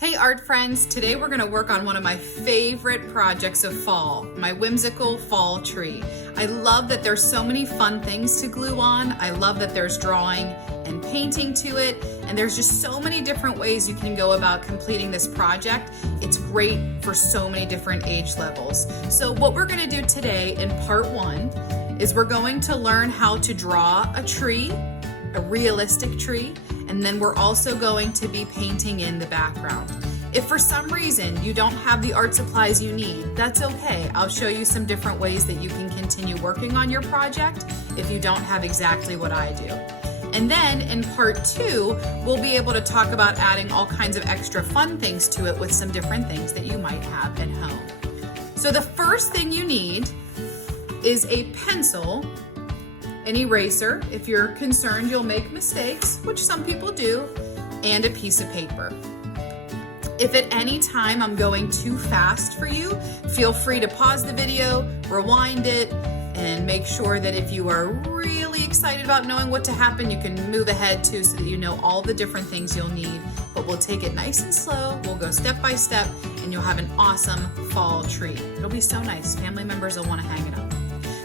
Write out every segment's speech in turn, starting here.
Hey art friends, today we're going to work on one of my favorite projects of fall, my whimsical fall tree. I love that there's so many fun things to glue on. I love that there's drawing and painting to it, and there's just so many different ways you can go about completing this project. It's great for so many different age levels. So what we're going to do today in part one is we're going to learn how to draw a tree, a realistic tree, and then we're also going to be painting in the background. If for some reason you don't have the art supplies you need, that's okay. I'll show you some different ways that you can continue working on your project if you don't have exactly what I do. And then in part two, we'll be able to talk about adding all kinds of extra fun things to it with some different things that you might have at home. So the first thing you need is a pencil, an eraser, if you're concerned you'll make mistakes, which some people do, and a piece of paper. If at any time I'm going too fast for you, feel free to pause the video, rewind it, and make sure that if you are really excited about knowing what to happen, you can move ahead too so that you know all the different things you'll need. But we'll take it nice and slow, we'll go step by step, and you'll have an awesome fall tree. It'll be so nice. Family members will want to hang it up.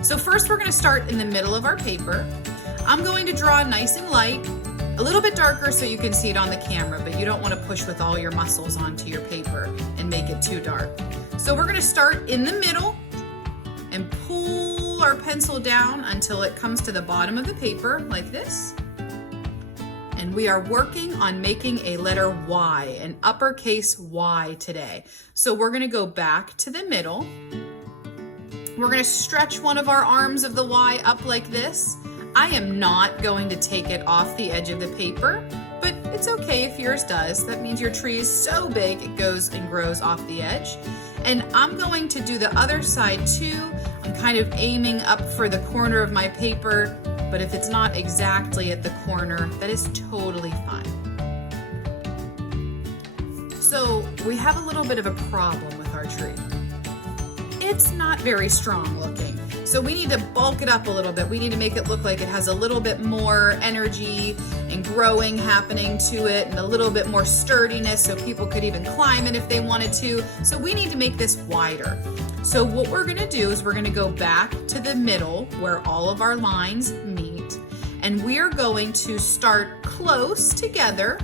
So first we're going to start in the middle of our paper. I'm going to draw nice and light, a little bit darker so you can see it on the camera, but you don't want to push with all your muscles onto your paper and make it too dark. So we're going to start in the middle and pull our pencil down until it comes to the bottom of the paper like this. And we are working on making a letter Y, an uppercase Y today. So we're going to go back to the middle. We're going to stretch one of our arms of the Y up like this. I am not going to take it off the edge of the paper, but it's okay if yours does. That means your tree is so big it goes and grows off the edge. And I'm going to do the other side too. I'm kind of aiming up for the corner of my paper, but if it's not exactly at the corner, that is totally fine. So we have a little bit of a problem with our tree. It's not very strong looking. So we need to bulk it up a little bit. We need to make it look like it has a little bit more energy and growing happening to it and a little bit more sturdiness so people could even climb it if they wanted to. So we need to make this wider. So what we're gonna do is we're gonna go back to the middle where all of our lines meet, and we're going to start close together.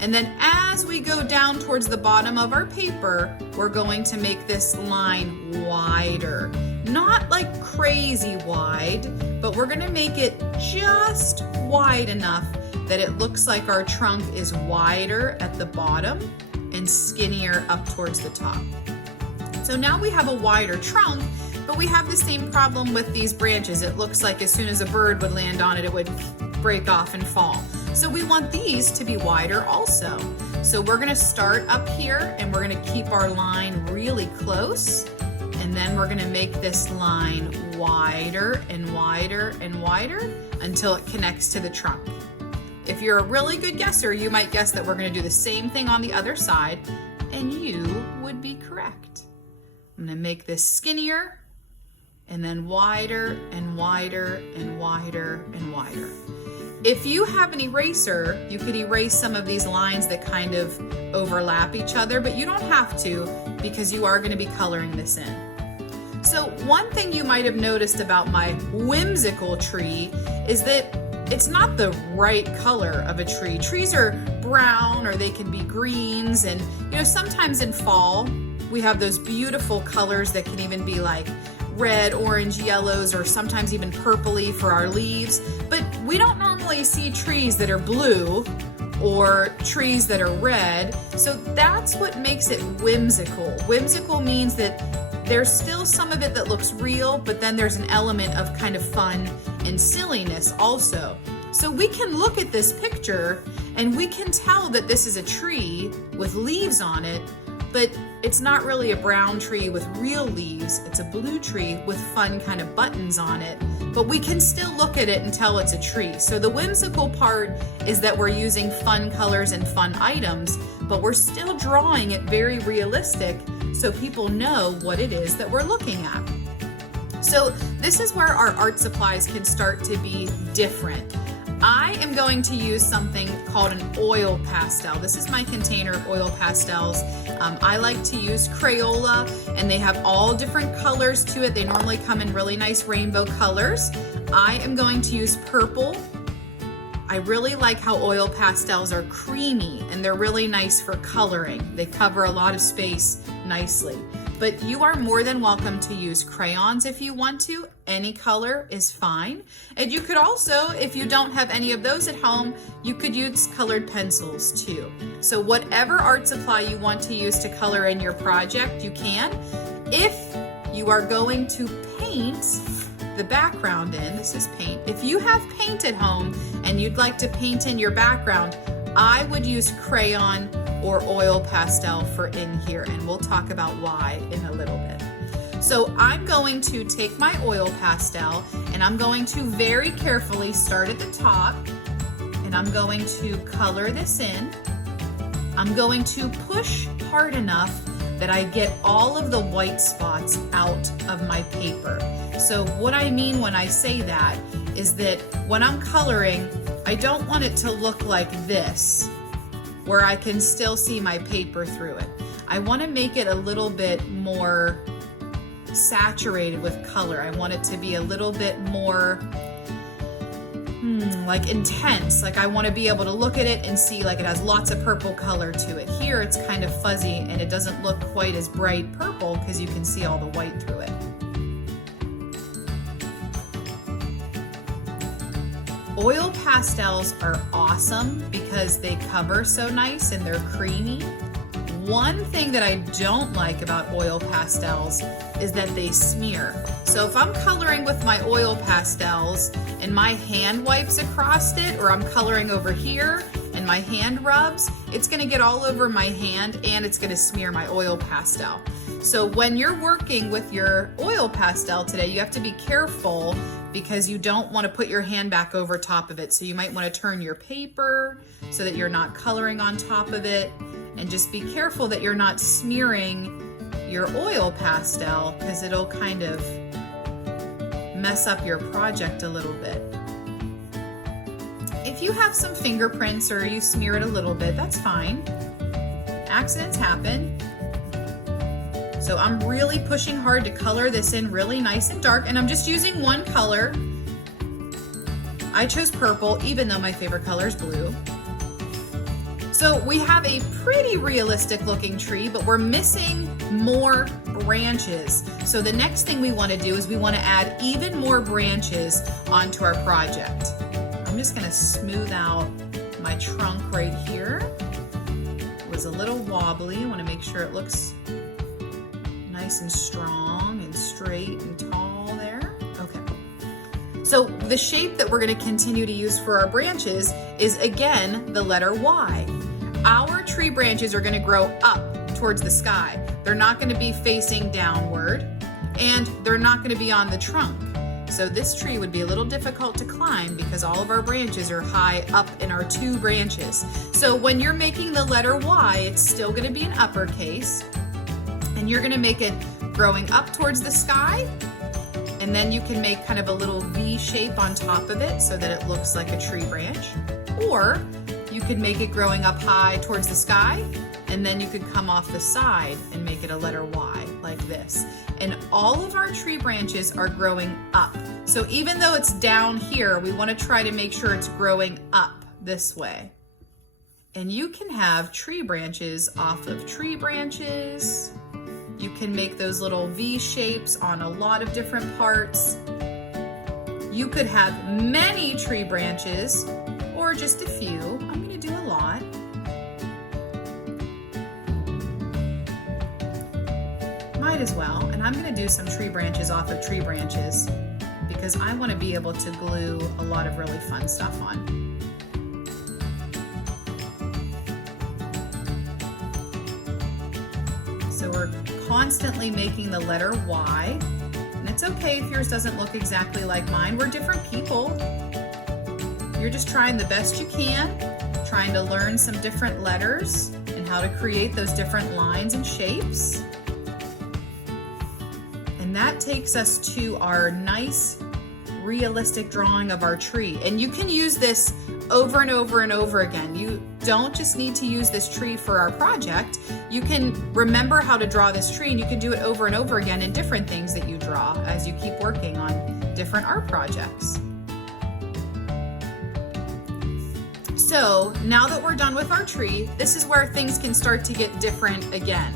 And then as we go down towards the bottom of our paper, we're going to make this line wider. Not like crazy wide, but we're gonna make it just wide enough that it looks like our trunk is wider at the bottom and skinnier up towards the top. So now we have a wider trunk, but we have the same problem with these branches. It looks like as soon as a bird would land on it, it would break off and fall. So we want these to be wider also. So we're gonna start up here and we're gonna keep our line really close, and then we're gonna make this line wider and wider and wider until it connects to the trunk. If you're a really good guesser, you might guess that we're gonna do the same thing on the other side, and you would be correct. I'm gonna make this skinnier and then wider and wider and wider and wider. If you have an eraser, you could erase some of these lines that kind of overlap each other, but you don't have to because you are going to be coloring this in. So one thing you might have noticed about my whimsical tree is that it's not the right color of a tree. Trees are brown or they can be greens, and sometimes in fall we have those beautiful colors that can even be like red, orange, yellows, or sometimes even purpley for our leaves. But we don't normally see trees that are blue or trees that are red. So that's what makes it whimsical. Whimsical means that there's still some of it that looks real, but then there's an element of kind of fun and silliness also. So we can look at this picture and we can tell that this is a tree with leaves on it, but it's not really a brown tree with real leaves. It's a blue tree with fun kind of buttons on it, but we can still look at it and tell it's a tree. So the whimsical part is that we're using fun colors and fun items, but we're still drawing it very realistic so people know what it is that we're looking at. So this is where our art supplies can start to be different. I am going to use something called an oil pastel. This is my container of oil pastels. I like to use Crayola, and they have all different colors to it. They normally come in really nice rainbow colors. I am going to use purple. I really like how oil pastels are creamy and they're really nice for coloring. They cover a lot of space nicely. But you are more than welcome to use crayons if you want to. Any color is fine. And you could also, if you don't have any of those at home, you could use colored pencils too. So whatever art supply you want to use to color in your project, you can. If you are going to paint the background in, this is paint. If you have paint at home and you'd like to paint in your background, I would use crayon or oil pastel for in here, and we'll talk about why in a little bit. So I'm going to take my oil pastel and I'm going to very carefully start at the top, and I'm going to color this in. I'm going to push hard enough that I get all of the white spots out of my paper. So what I mean when I say that is that when I'm coloring, I don't want it to look like this, where I can still see my paper through it. I want to make it a little bit more saturated with color. I want it to be a little bit more like intense. Like I want to be able to look at it and see like it has lots of purple color to it. Here it's kind of fuzzy and it doesn't look quite as bright purple because you can see all the white through it. Oil pastels are awesome because they cover so nice and they're creamy. One thing that I don't like about oil pastels is that they smear. So if I'm coloring with my oil pastels and my hand wipes across it, or I'm coloring over here and my hand rubs, it's gonna get all over my hand and it's gonna smear my oil pastel. So when you're working with your oil pastel today, you have to be careful because you don't want to put your hand back over top of it. So you might want to turn your paper so that you're not coloring on top of it, and just be careful that you're not smearing your oil pastel because it'll kind of mess up your project a little bit. If you have some fingerprints or you smear it a little bit, that's fine. Accidents happen. So I'm really pushing hard to color this in really nice and dark, and I'm just using one color. I chose purple, even though my favorite color is blue. So we have a pretty realistic looking tree, but we're missing more branches. So the next thing we want to do is we want to add even more branches onto our project. I'm just going to smooth out my trunk right here. It was a little wobbly. I want to make sure it looks nice and strong and straight and tall there. Okay. So the shape that we're going to continue to use for our branches is, again, the letter Y. Our tree branches are going to grow up towards the sky. They're not going to be facing downward, and they're not going to be on the trunk. So this tree would be a little difficult to climb because all of our branches are high up in our two branches. So when you're making the letter Y, it's still going to be in uppercase, and you're going to make it growing up towards the sky, and then you can make kind of a little V shape on top of it so that it looks like a tree branch. Or you could make it growing up high towards the sky, and then you could come off the side and make it a letter Y like this. And all of our tree branches are growing up. So even though it's down here, we want to try to make sure it's growing up this way. And you can have tree branches off of tree branches. You can make those little V shapes on a lot of different parts. You could have many tree branches or just a few. I'm going to do a lot. Might as well. And I'm going to do some tree branches off of tree branches because I want to be able to glue a lot of really fun stuff on. So we're constantly making the letter Y, and it's okay if yours doesn't look exactly like mine. We're different people. You're just trying the best you can, trying to learn some different letters and how to create those different lines and shapes. And that takes us to our nice realistic drawing of our tree. And you can use this over and over and over again. You don't just need to use this tree for our project. You can remember how to draw this tree, and you can do it over and over again in different things that you draw as you keep working on different art projects. So now that we're done with our tree, this is where things can start to get different again.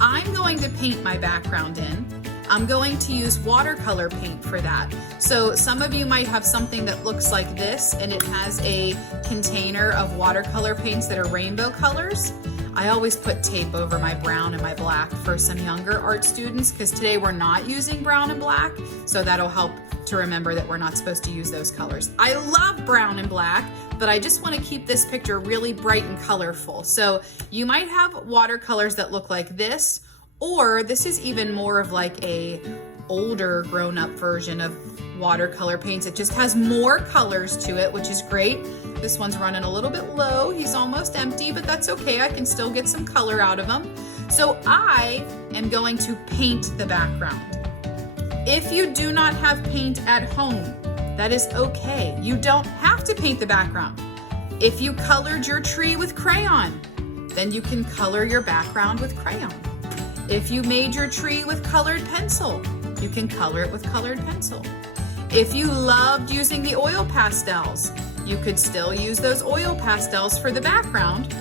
I'm going to paint my background in. I'm going to use watercolor paint for that. So some of you might have something that looks like this, and it has a container of watercolor paints that are rainbow colors. I always put tape over my brown and my black for some younger art students, because today we're not using brown and black, so that'll help to remember that we're not supposed to use those colors. I love brown and black, but I just want to keep this picture really bright and colorful. So you might have watercolors that look like this, or this is even more of like a older grown-up version of watercolor paints. It just has more colors to it, which is great. This one's running a little bit low. He's almost empty, but that's okay. I can still get some color out of him. So I am going to paint the background. If you do not have paint at home, that is okay. You don't have to paint the background. If you colored your tree with crayon, then you can color your background with crayon. If you made your tree with colored pencil, you can color it with colored pencil. If you loved using the oil pastels, you could still use those oil pastels for the background,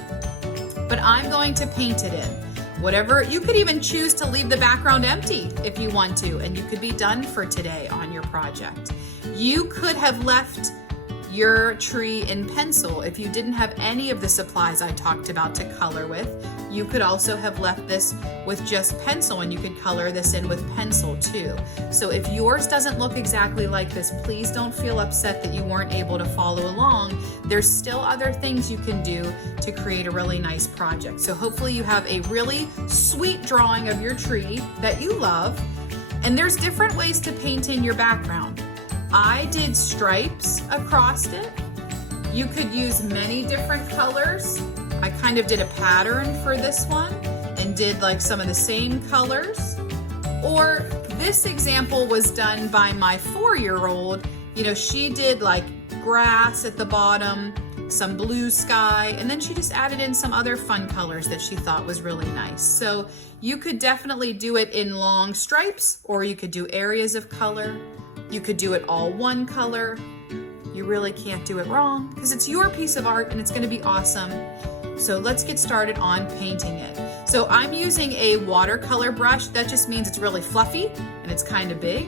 but I'm going to paint it in. Whatever, you could even choose to leave the background empty if you want to, and you could be done for today on your project. You could have left your tree in pencil if you didn't have any of the supplies I talked about to color with. You could also have left this with just pencil, and you could color this in with pencil too. So if yours doesn't look exactly like this, please don't feel upset that you weren't able to follow along. There's still other things you can do to create a really nice project. So hopefully you have a really sweet drawing of your tree that you love. And there's different ways to paint in your background. I did stripes across it. You could use many different colors. I kind of did a pattern for this one and did like some of the same colors. Or this example was done by my 4-year-old. You know, she did like grass at the bottom, some blue sky, and then she just added in some other fun colors that she thought was really nice. So you could definitely do it in long stripes, or you could do areas of color. You could do it all one color. You really can't do it wrong because it's your piece of art and it's going to be awesome. So let's get started on painting it. So I'm using a watercolor brush. That just means it's really fluffy and it's kind of big.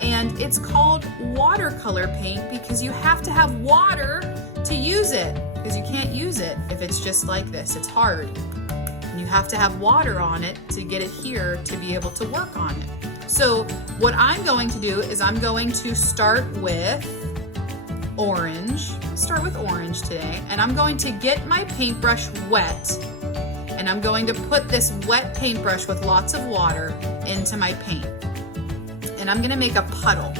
And it's called watercolor paint because you have to have water to use it, because you can't use it if it's just like this. It's hard. And you have to have water on it to get it here to be able to work on it. So what I'm going to do is I'm going to start with orange. Start with orange today. And I'm going to get my paintbrush wet. And I'm going to put this wet paintbrush with lots of water into my paint. And I'm going to make a puddle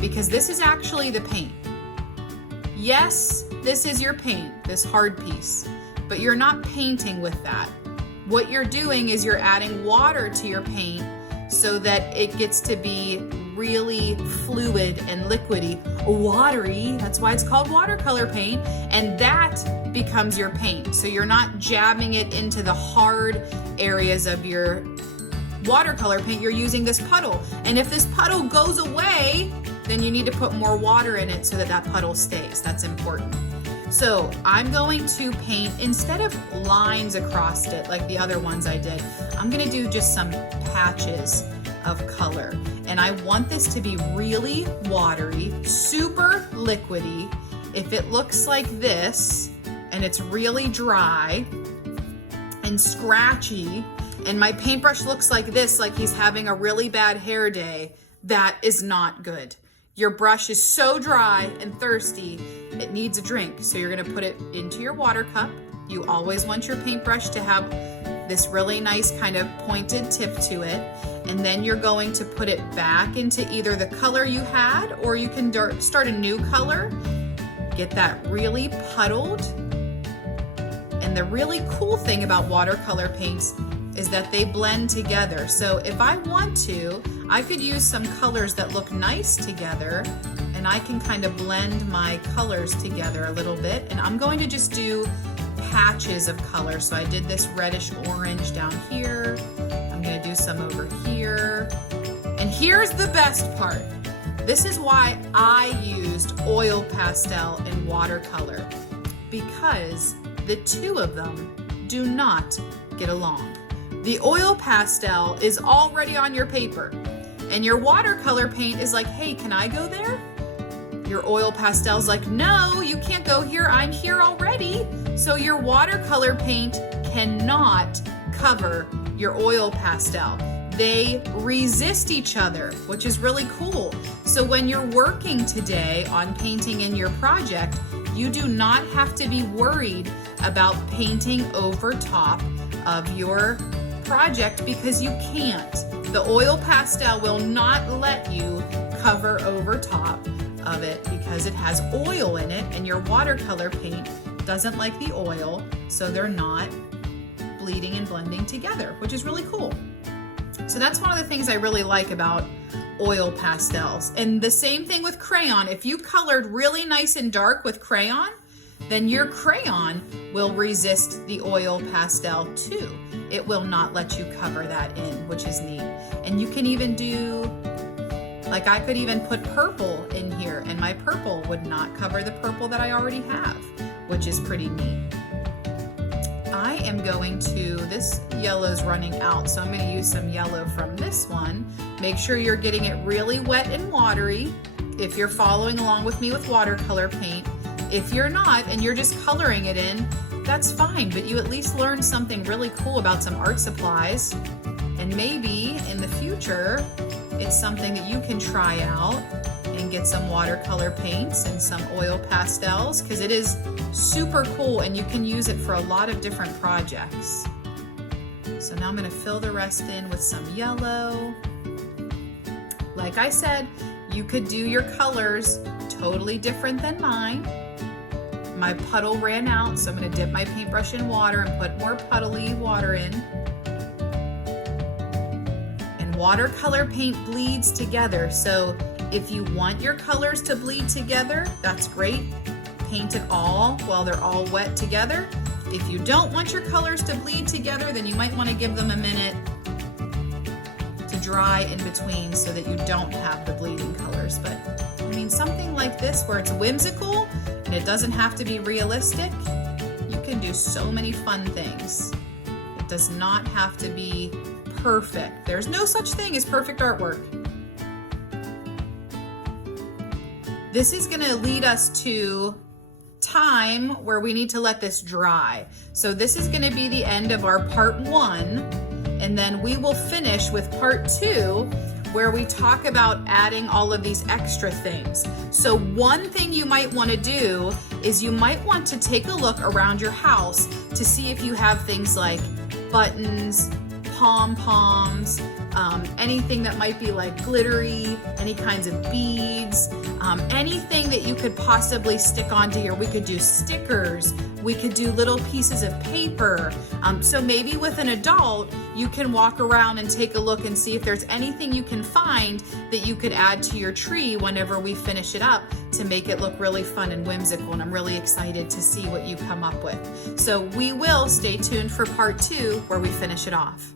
because this is actually the paint. Yes, this is your paint, this hard piece, but you're not painting with that. What you're doing is you're adding water to your paint so that it gets to be really fluid and liquidy, watery. That's why it's called watercolor paint. And that becomes your paint. So you're not jabbing it into the hard areas of your watercolor paint. You're using this puddle. And if this puddle goes away, then you need to put more water in it so that that puddle stays. That's important. So I'm going to paint, instead of lines across it like the other ones I did, I'm gonna do just some patches of color. And I want this to be really watery, super liquidy. If it looks like this, and it's really dry and scratchy, and my paintbrush looks like this, like he's having a really bad hair day, that is not good. Your brush is so dry and thirsty, it needs a drink. So you're gonna put it into your water cup. You always want your paintbrush to have this really nice kind of pointed tip to it. And then you're going to put it back into either the color you had, or you can start a new color. Get that really puddled. And the really cool thing about watercolor paints is that they blend together. So if I want to, I could use some colors that look nice together, and I can kind of blend my colors together a little bit. And I'm going to just do patches of color. So I did this reddish orange down here. I'm gonna do some over here. And here's the best part. This is why I used oil pastel and watercolor, because the two of them do not get along. The oil pastel is already on your paper, and your watercolor paint is like, hey, can I go there? Your oil pastel's like, no, you can't go here, I'm here already. So your watercolor paint cannot cover your oil pastel. They resist each other, which is really cool. So when you're working today on painting in your project, you do not have to be worried about painting over top of your project, because you can't. The oil pastel will not let you cover over top of it because it has oil in it, and your watercolor paint doesn't like the oil, so they're not bleeding and blending together, which is really cool. So that's one of the things I really like about oil pastels. And the same thing with crayon. If you colored really nice and dark with crayon, then your crayon will resist the oil pastel too. It will not let you cover that in, which is neat. And you can even do, like I could even put purple in here, and my purple would not cover the purple that I already have, which is pretty neat. I am going to, this yellow's running out, so I'm going to use some yellow from this one. Make sure you're getting it really wet and watery if you're following along with me with watercolor paint. If you're not and you're just coloring it in, that's fine, but you at least learned something really cool about some art supplies. And maybe in the future, it's something that you can try out and get some watercolor paints and some oil pastels, because it is super cool and you can use it for a lot of different projects. So now I'm going to fill the rest in with some yellow. Like I said, you could do your colors totally different than mine. My puddle ran out, so I'm going to dip my paintbrush in water and put more puddly water in. And watercolor paint bleeds together, so if you want your colors to bleed together, that's great. Paint it all while they're all wet together. If you don't want your colors to bleed together, then you might want to give them a minute to dry in between so that you don't have the bleeding colors. But I mean, something like this where it's whimsical and it doesn't have to be realistic, you can do so many fun things. It does not have to be perfect. There's no such thing as perfect artwork. This is going to lead us to time where we need to let this dry. So this is going to be the end of our part 1, and then we will finish with part 2, where we talk about adding all of these extra things. So one thing you might want to do is you might want to take a look around your house to see if you have things like buttons, pom-poms, anything that might be like glittery, any kinds of beads, anything that you could possibly stick onto here. We could do stickers, we could do little pieces of paper. So maybe with an adult, you can walk around and take a look and see if there's anything you can find that you could add to your tree whenever we finish it up to make it look really fun and whimsical. And I'm really excited to see what you come up with. So we will stay tuned for part 2 where we finish it off.